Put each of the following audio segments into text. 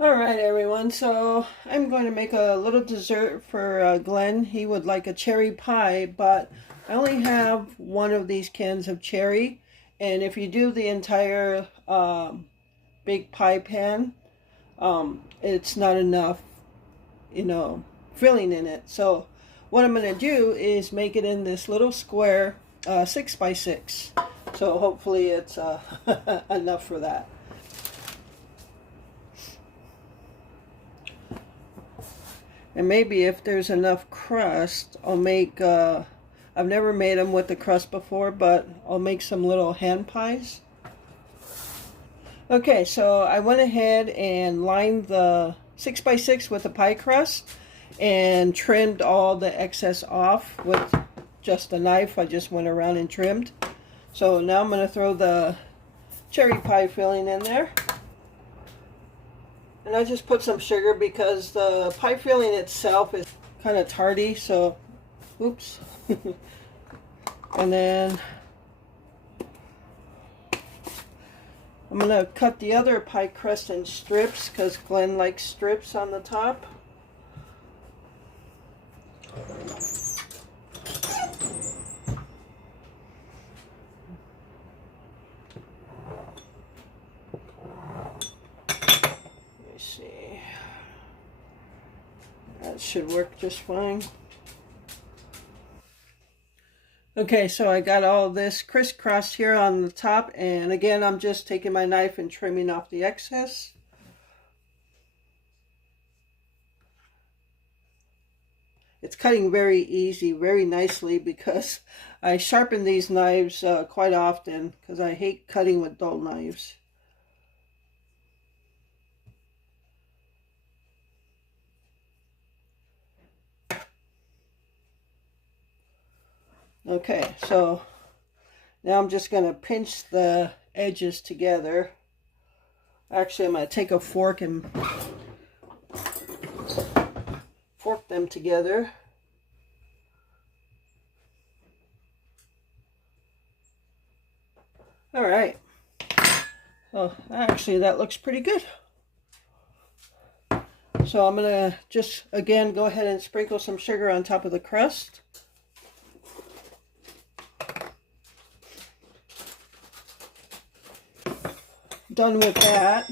Alright everyone, so I'm going to make a little dessert for Glenn. He would like a cherry pie, but I only have one of these cans of cherry. And if you do the entire big pie pan, it's not enough, filling in it. So what I'm going to do is make it in this little square 6 by 6. So hopefully it's enough for that. And maybe if there's enough crust, I'll make, I've never made them with the crust before, but I'll make some little hand pies. Okay, so I went ahead and lined the 6 by 6 with the pie crust and trimmed all the excess off with just a knife. I just went around and trimmed. So now I'm going to throw the cherry pie filling in there. And I just put some sugar because the pie filling itself is kind of tarty, so, oops. And then I'm going to cut the other pie crust in strips because Glenn likes strips on the top. That should work just fine. Okay, so I got all this crisscross here on the top, and again I'm just taking my knife and trimming off the excess. It's cutting very easy, very nicely, because I sharpen these knives quite often because I hate cutting with dull knives. Okay, so now I'm just going to pinch the edges together. Actually, I'm going to take a fork and fork them together. All right. Oh, actually, that looks pretty good. So I'm going to just, again, go ahead and sprinkle some sugar on top of the crust. Done with that.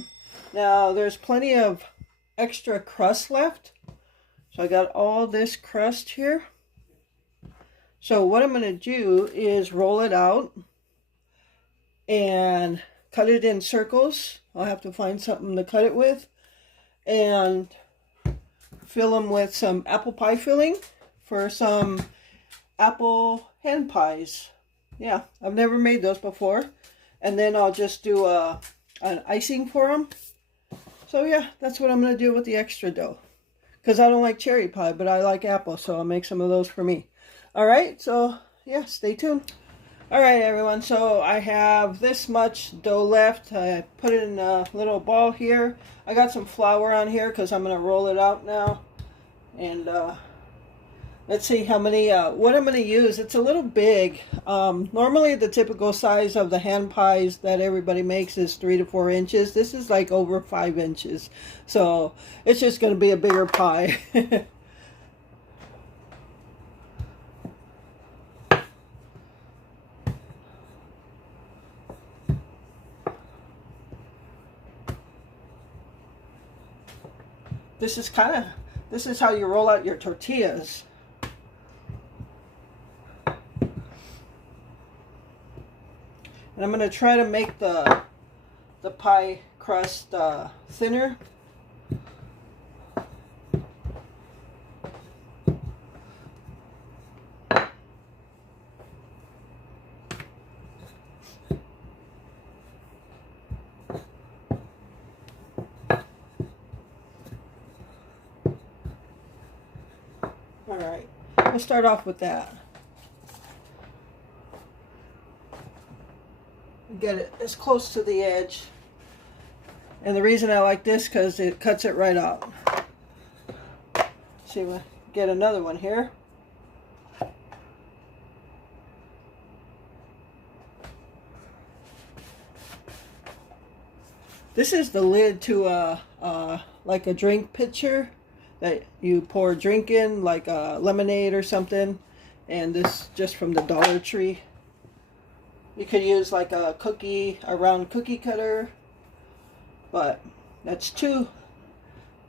Now there's plenty of extra crust left, so I got all this crust here. So what I'm going to do is roll it out and cut it in circles. I'll have to find something to cut it with, and fill them with some apple pie filling for some apple hand pies. Yeah, I've never made those before. And then I'll just do an icing for them. So yeah, that's what I'm going to do with the extra dough. Because I don't like cherry pie, but I like apple, so I'll make some of those for me. Alright, so yeah, stay tuned. Alright everyone, so I have this much dough left. I put it in a little ball here. I got some flour on here because I'm going to roll it out now. And let's see how many, what I'm going to use. It's a little big. Normally the typical size of the hand pies that everybody makes is 3 to 4 inches. This is like over 5 inches. So it's just going to be a bigger pie. This is how you roll out your tortillas. And I'm going to try to make the pie crust thinner. Alright, we'll start off with that. Get it as close to the edge. And the reason I like this because it cuts it right out. See, we'll get another one here. This is the lid to a like a drink pitcher that you pour a drink in, like a lemonade or something. And this just from the Dollar Tree. You could use like a round cookie cutter, but that's two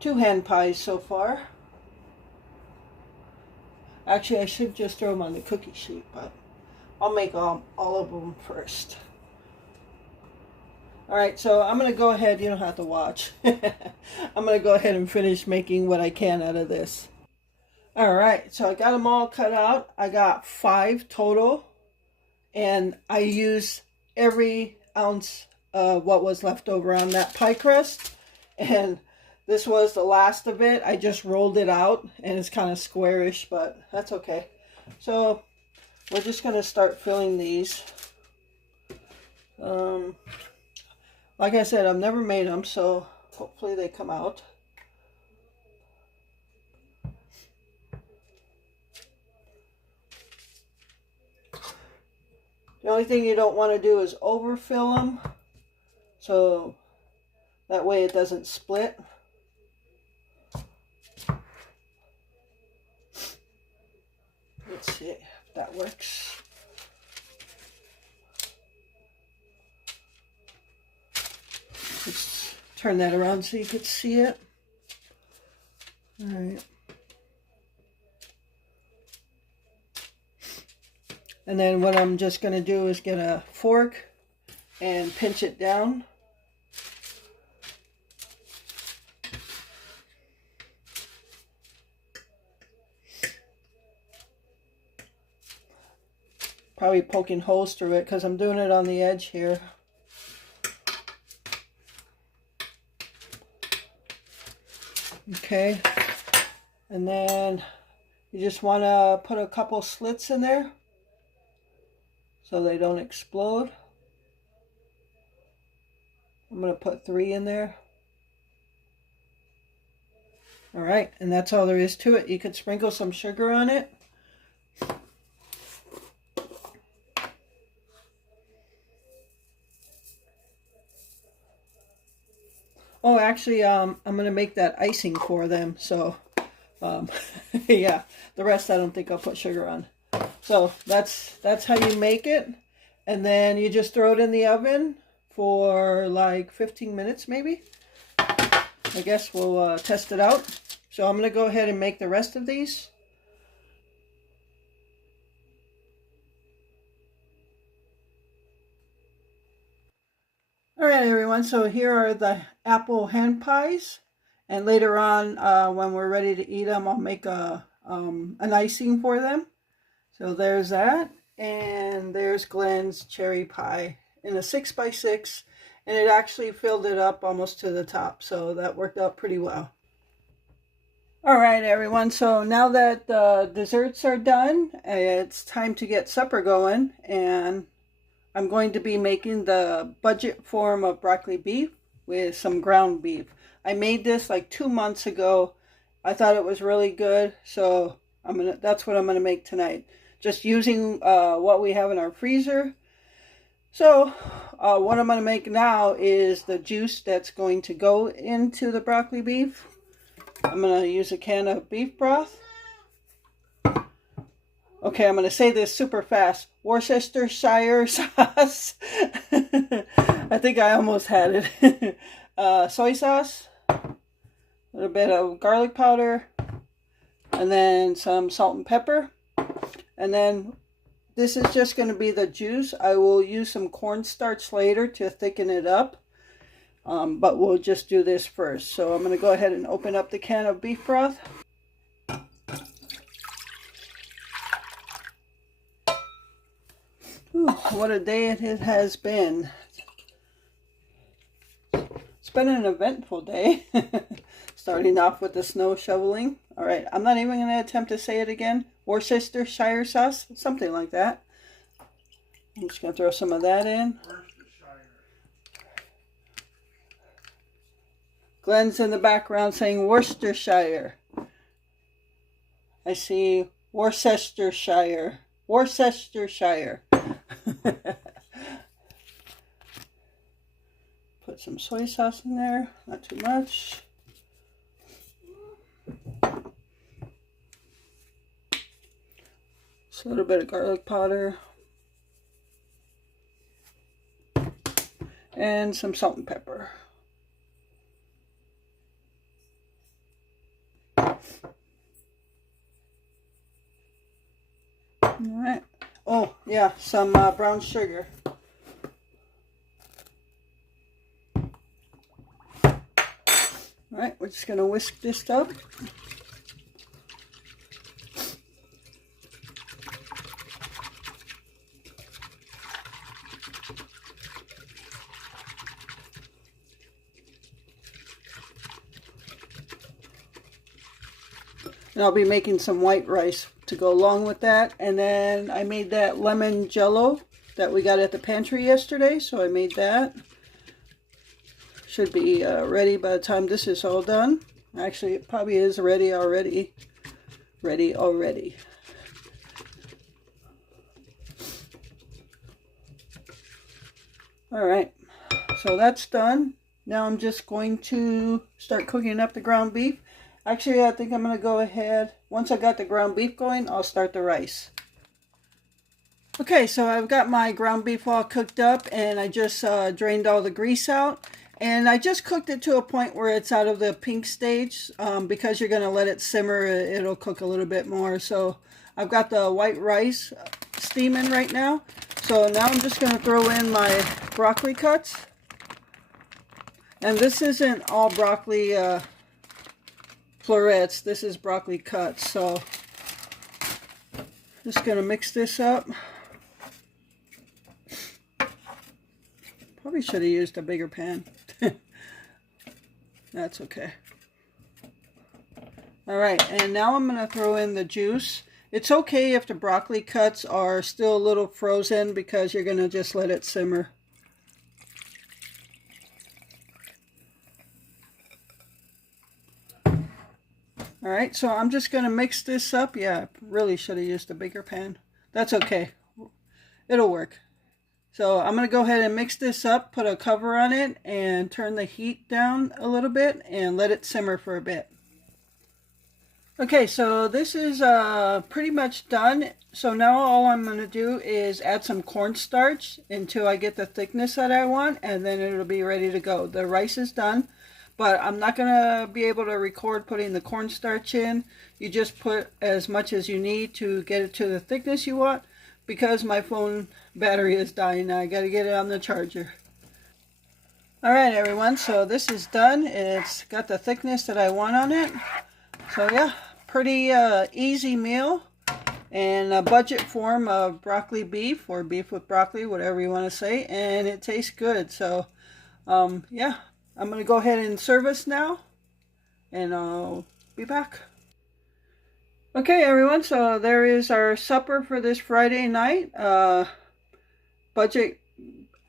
hand pies so far. Actually, I should just throw them on the cookie sheet, but I'll make all of them first. Alright, so I'm going to go ahead. You don't have to watch. I'm going to go ahead and finish making what I can out of this. Alright, so I got them all cut out. I got 5 total. And I used every ounce of what was left over on that pie crust. And this was the last of it. I just rolled it out. And it's kind of squarish, but that's okay. So we're just going to start filling these. Like I said, I've never made them, so hopefully they come out. The only thing you don't want to do is overfill them, so that way it doesn't split. Let's see if that works. Let's turn that around so you could see it. All right. And then what I'm just going to do is get a fork and pinch it down. Probably poking holes through it because I'm doing it on the edge here. Okay, and then you just want to put a couple slits in there so they don't explode. I'm going to put 3 in there. All right, and that's all there is to it. You could sprinkle some sugar on it. Oh, actually, I'm going to make that icing for them. So, yeah, the rest I don't think I'll put sugar on. So that's how you make it. And then you just throw it in the oven for like 15 minutes maybe. I guess we'll test it out. So I'm going to go ahead and make the rest of these. All right, everyone, so here are the apple hand pies, and later on when we're ready to eat them, I'll make an icing for them. So there's that, and there's Glenn's cherry pie in a 6x6, and it actually filled it up almost to the top, so that worked out pretty well. All right, everyone, so now that the desserts are done, it's time to get supper going, and I'm going to be making the budget form of broccoli beef with some ground beef. I made this like 2 months ago. I thought it was really good, so that's what I'm gonna make tonight. Just using what we have in our freezer. So what I'm gonna make now is the juice that's going to go into the broccoli beef. I'm gonna use a can of beef broth. Okay, I'm going to say this super fast. Worcestershire sauce. I think I almost had it. Soy sauce. A little bit of garlic powder. And then some salt and pepper. And then this is just going to be the juice. I will use some cornstarch later to thicken it up. But we'll just do this first. So I'm going to go ahead and open up the can of beef broth. Ooh, what a day it has been. It's been an eventful day. Starting off with the snow shoveling. All right, I'm not even going to attempt to say it again. Worcestershire sauce, something like that. I'm just going to throw some of that in. Glenn's in the background saying Worcestershire. I see Worcestershire. Worcestershire. Put some soy sauce in there, not too much. Just a little bit of garlic powder. And some salt and pepper. Alright. Oh, yeah, some brown sugar. Alright, we're just going to whisk this up. And I'll be making some white rice to go along with that. And then I made that lemon jello that we got at the pantry yesterday. So I made that. Should be ready by the time this is all done. Actually, it probably is ready already. Ready already. Alright, so that's done. Now I'm just going to start cooking up the ground beef. Actually, I think I'm going to go ahead. Once I got the ground beef going, I'll start the rice. Okay, so I've got my ground beef all cooked up, and I just drained all the grease out. And I just cooked it to a point where it's out of the pink stage. Because you're going to let it simmer, it'll cook a little bit more. So I've got the white rice steaming right now. So now I'm just going to throw in my broccoli cuts. And this isn't all broccoli florets. This is broccoli cuts. So just going to mix this up. Probably should have used a bigger pan. That's okay. Alright, and now I'm going to throw in the juice. It's okay if the broccoli cuts are still a little frozen because you're going to just let it simmer. Alright, so I'm just going to mix this up. Yeah, I really should have used a bigger pan. That's okay. It'll work. So I'm going to go ahead and mix this up, put a cover on it, and turn the heat down a little bit and let it simmer for a bit. Okay, so this is pretty much done. So now all I'm going to do is add some cornstarch until I get the thickness that I want, and then it'll be ready to go. The rice is done, but I'm not going to be able to record putting the cornstarch in. You just put as much as you need to get it to the thickness you want. Because my phone battery is dying now, I got to get it on the charger. Alright everyone, so this is done. It's got the thickness that I want on it. So yeah, pretty easy meal. And a budget form of broccoli beef, or beef with broccoli, whatever you want to say. And it tastes good. So yeah, I'm going to go ahead and serve us now. And I'll be back. Okay everyone, so there is our supper for this Friday night. Budget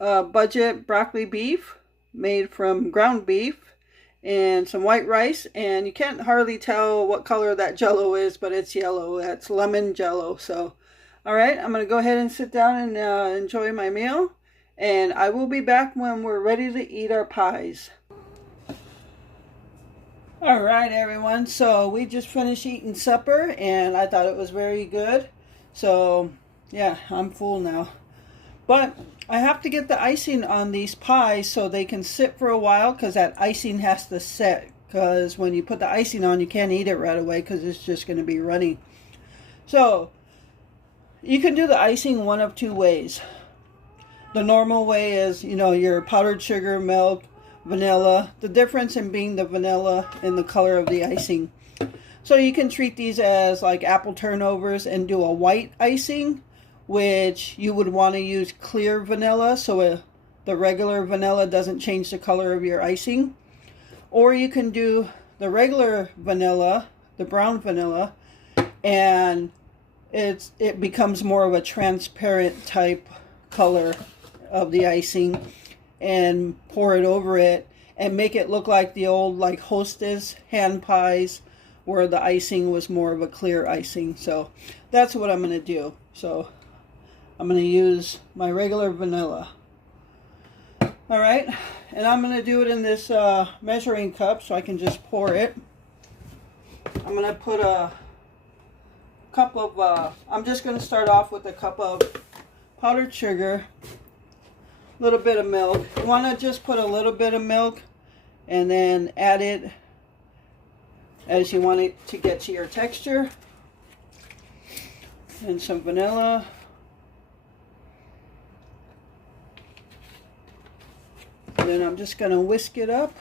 broccoli beef made from ground beef and some white rice, and you can't hardly tell what color that jello is, but it's yellow. That's lemon jello. So alright, I'm going to go ahead and sit down and enjoy my meal, and I will be back when we're ready to eat our pies. Alright everyone, so we just finished eating supper and I thought it was very good. So yeah, I'm full now. But I have to get the icing on these pies so they can sit for a while, because that icing has to set. Because when you put the icing on, you can't eat it right away because it's just going to be runny. So you can do the icing one of two ways. The normal way is, you know, your powdered sugar, milk, vanilla. The difference in being the vanilla and the color of the icing. So you can treat these as like apple turnovers and do a white icing, which you would want to use clear vanilla so the regular vanilla doesn't change the color of your icing. Or you can do the regular vanilla, the brown vanilla, and it becomes more of a transparent type color of the icing, and pour it over it and make it look like the old like Hostess hand pies where the icing was more of a clear icing. So that's what I'm going to do. So I'm going to use my regular vanilla. Alright, and I'm going to do it in this measuring cup so I can just pour it. I'm going to put a cup of, I'm just going to start off with a cup of powdered sugar, a little bit of milk. You want to just put a little bit of milk and then add it as you want it to get to your texture. And some vanilla. And then I'm just going to whisk it up.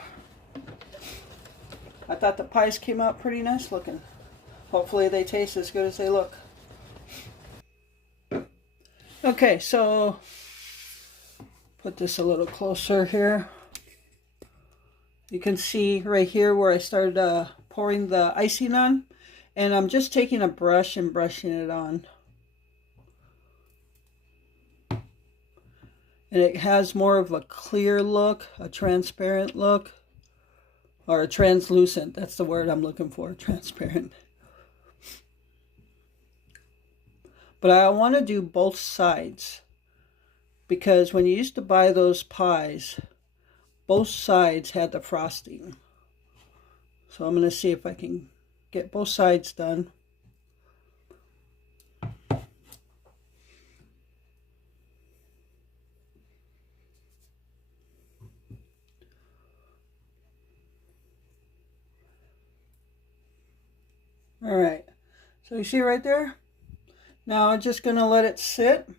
I thought the pies came out pretty nice looking. Hopefully they taste as good as they look. Okay, so put this a little closer here. You can see right here where I started pouring the icing on. And I'm just taking a brush and brushing it on. And it has more of a clear look, a transparent look. Or a translucent, that's the word I'm looking for, transparent. But I want to do both sides, because when you used to buy those pies, both sides had the frosting. So I'm going to see if I can get both sides done. All right, so you see right there? Now I'm just going to let it sit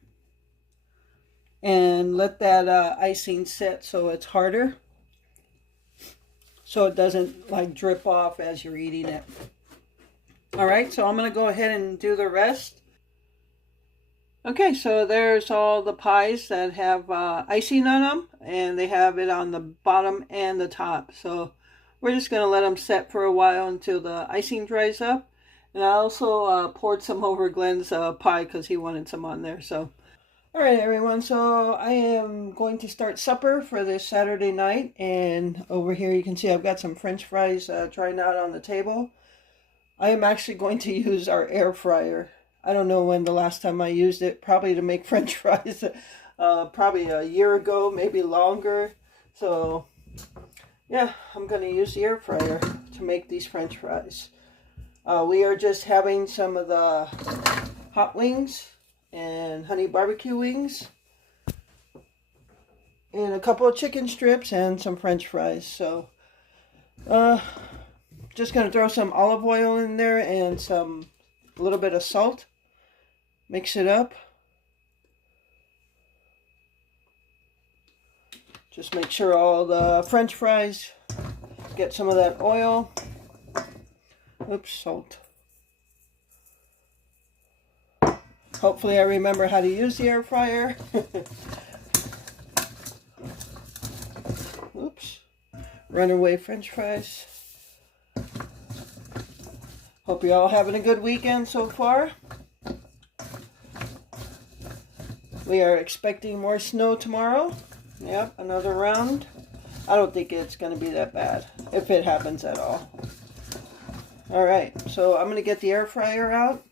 and let that icing sit so it's harder, so it doesn't like drip off as you're eating it. All right, so I'm going to go ahead and do the rest. Okay, so there's all the pies that have icing on them, and they have it on the bottom and the top. So we're just going to let them set for a while until the icing dries up. And I also poured some over Glenn's pie because he wanted some on there. So, all right, everyone. So I am going to start supper for this Saturday night. And over here you can see I've got some French fries drying out on the table. I am actually going to use our air fryer. I don't know when the last time I used it. Probably to make French fries. Probably a year ago, maybe longer. So, yeah, I'm going to use the air fryer to make these French fries. We are just having some of the hot wings and honey barbecue wings and a couple of chicken strips and some French fries. So just going to throw some olive oil in there and a little bit of salt. Mix it up. Just make sure all the French fries get some of that oil. Oops, salt. Hopefully I remember how to use the air fryer. Oops. Runaway French fries. Hope you're all having a good weekend so far. We are expecting more snow tomorrow. Yep, another round. I don't think it's going to be that bad, if it happens at all. Alright, so I'm going to get the air fryer out,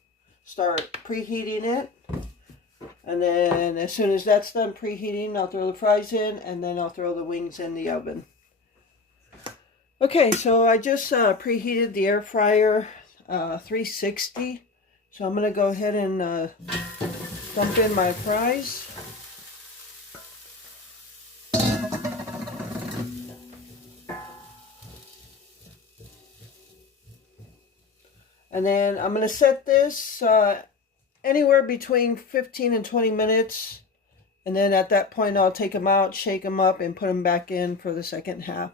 start preheating it, and then as soon as that's done preheating, I'll throw the fries in, and then I'll throw the wings in the oven. Okay, so I just preheated the air fryer 360, so I'm going to go ahead and dump in my fries. And then I'm going to set this anywhere between 15 and 20 minutes. And then at that point, I'll take them out, shake them up, and put them back in for the second half.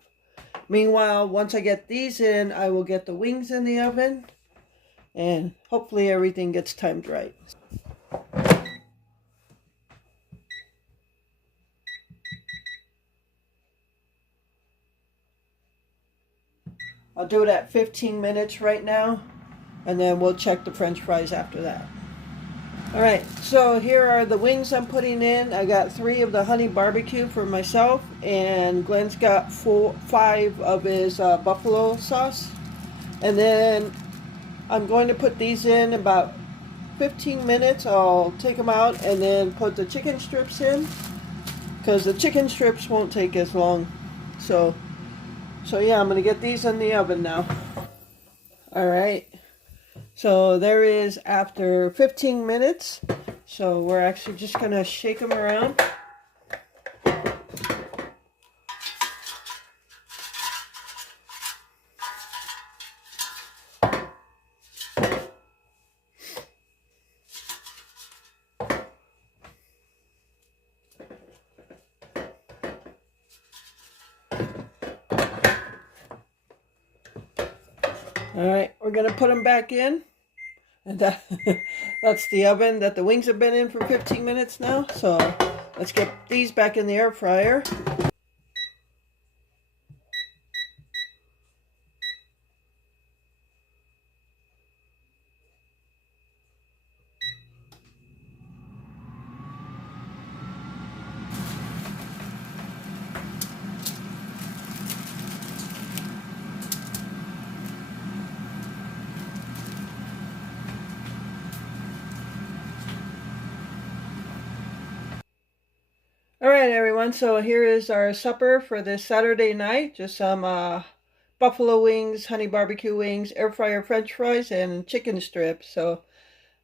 Meanwhile, once I get these in, I will get the wings in the oven. And hopefully everything gets timed right. I'll do it at 15 minutes right now. And then we'll check the French fries after that. Alright, so here are the wings I'm putting in. I got 3 of the honey barbecue for myself. And Glenn's got 5 of his buffalo sauce. And then I'm going to put these in about 15 minutes. I'll take them out and then put the chicken strips in. Because the chicken strips won't take as long. So yeah, I'm going to get these in the oven now. Alright. So there is after 15 minutes. So we're actually just going to shake them around. All right, we're going to put them back in. And that's the oven that the wings have been in for 15 minutes now. So let's get these back in the air fryer. All right, everyone. So here is our supper for this Saturday night. Just some buffalo wings, honey barbecue wings, air fryer French fries, and chicken strips. So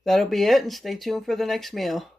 that'll be it. And stay tuned for the next meal.